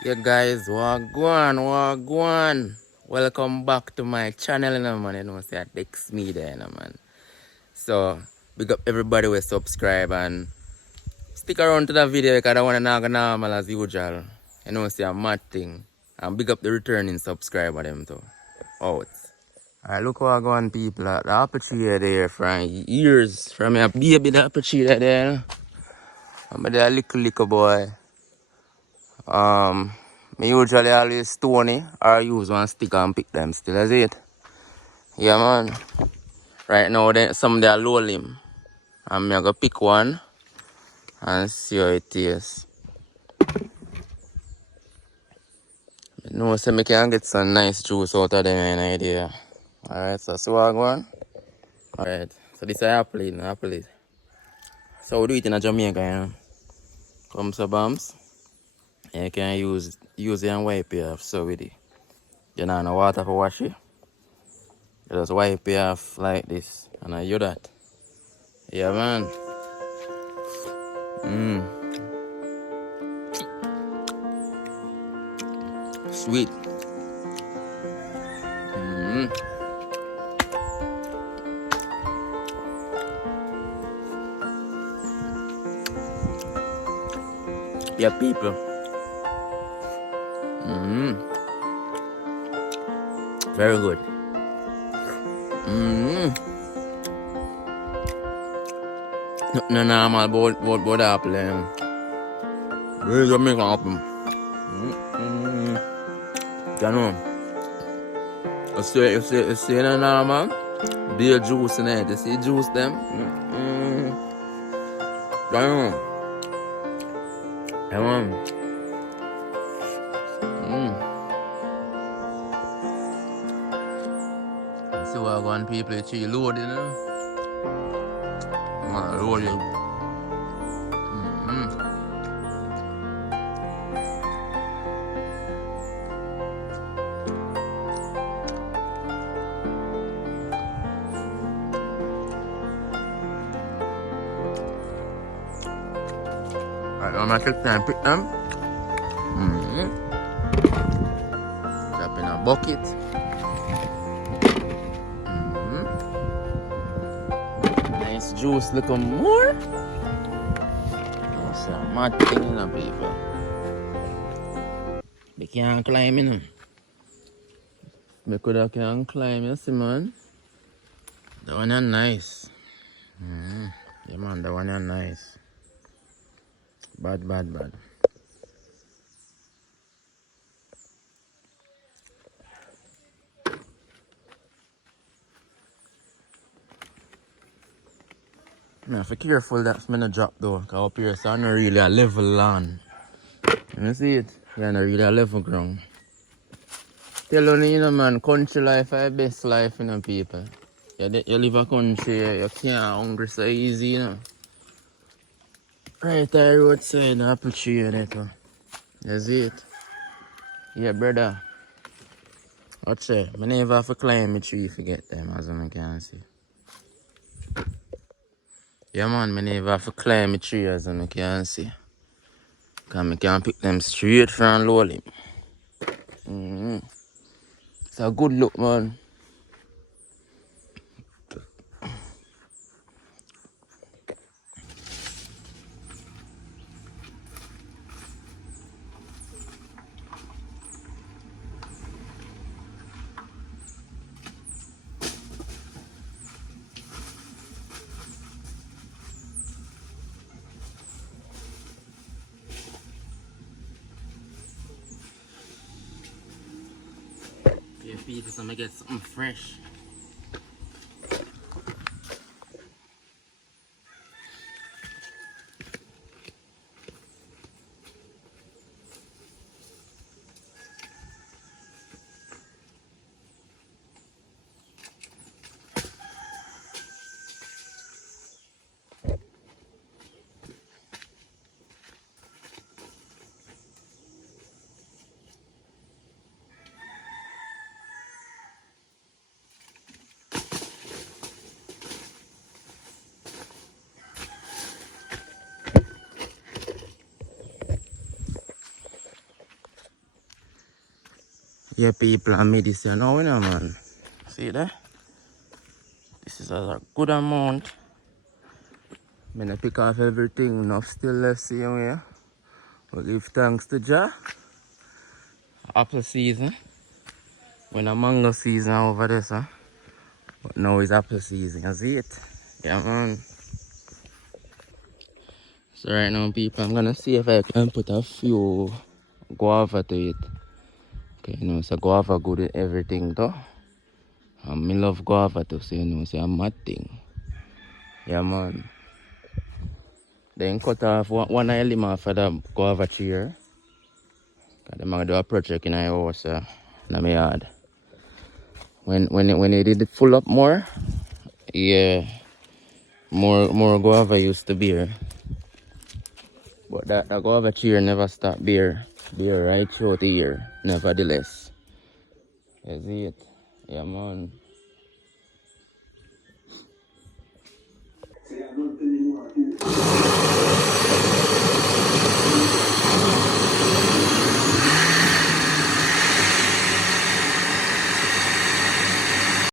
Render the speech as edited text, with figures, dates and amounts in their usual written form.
Yeah guys, wagwan. Welcome back to my channel, man. You know, say text me there, man. So, big up everybody who subscribe and stick around to the video because I want to know normal as usual. You know, say a mad thing. And big up the returning subscriber them too. Out. Alright, look what going people. The apple tree there from years. From a baby the apple tree there. I'm a little boy. Me usually always stony or use one stick and pick them still, is it? Yeah, man. Right now, some they are low limb. And me I go pick one and see how it tastes. You know, so me can get some nice juice out of them, any idea. Alright, so see what I go on. Alright, so this is apple it, apple it. So we do it in a Jamaica, you know. Come so bumps. And you can use it and wipe it off so with it. You know, no water for wash it. You just wipe it off like this. And I do that. Yeah, man. Sweet. Yeah, people. Very good. No normal about apple. Very good make apple. You know. You see no normal. Beer juice in it. You see juice them. You know. Yeah, man. See what one people actually load, you know. Load you. Alright, I'm gonna take time pick them. Drop in a bucket. Nice juice, little more. That's a mad thing, you know, people. They can't climb, you know. They can climb, you see, man. The one is nice. Yeah, man, the one is nice. Bad. I have to be careful that's me not drop though, because up here, so I'm not really a level land. You see it? You're not really a level ground. Tell you, know, man, country life is the best life, you know, people. You live a country, you can't hungry so easy, you know. Right there, roadside, the apple tree, and it. You see it? Yeah, brother. Watch it. I never have to climb a tree to get them, as I can see. Yeah, man, I never have to climb a tree, as I can see. Because I can pick them straight from lowly. It's a good look, man. Yeah, people, so I get something fresh. Yeah, people, and me this year now, you know, man. See there? This is a good amount. I'm gonna pick off everything, enough still left, same way. But give thanks to Jah. Apple season. When a mango season over there, sir. But now it's apple season, you see it? Yeah, man. So right now, people, I'm gonna see if I can put a few guava to it. Okay, you know, so guava good with everything, though. And me love guava too, so you know, so I'm mad thing. Yeah, man. Then cut off one of them off of the guava tree. Because I'm going to do a project in my house, in my yard. When it did full up more, yeah, more guava used to bear. But that guava tree never stopped bear right throughout the year, nevertheless. You see it? Yeah, man.